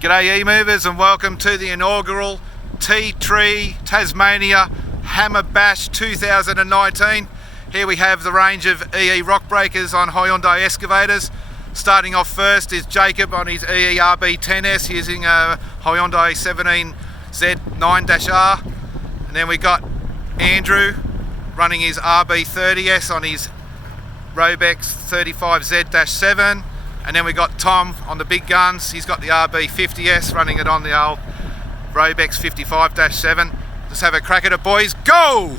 G'day E-movers and welcome to the inaugural T3 Tasmania Hammer Bash 2019. Here we have the range of EE rock breakers on Hyundai excavators. Starting off first is Jacob on his EE RB10S using a Hyundai 17Z9-R. And then we got Andrew running his RB30S on his Robex 35Z-7. And then we got Tom on the big guns. He's got the RB50S running it on the old Robex 55-7. Let's have a crack at it, boys. Go!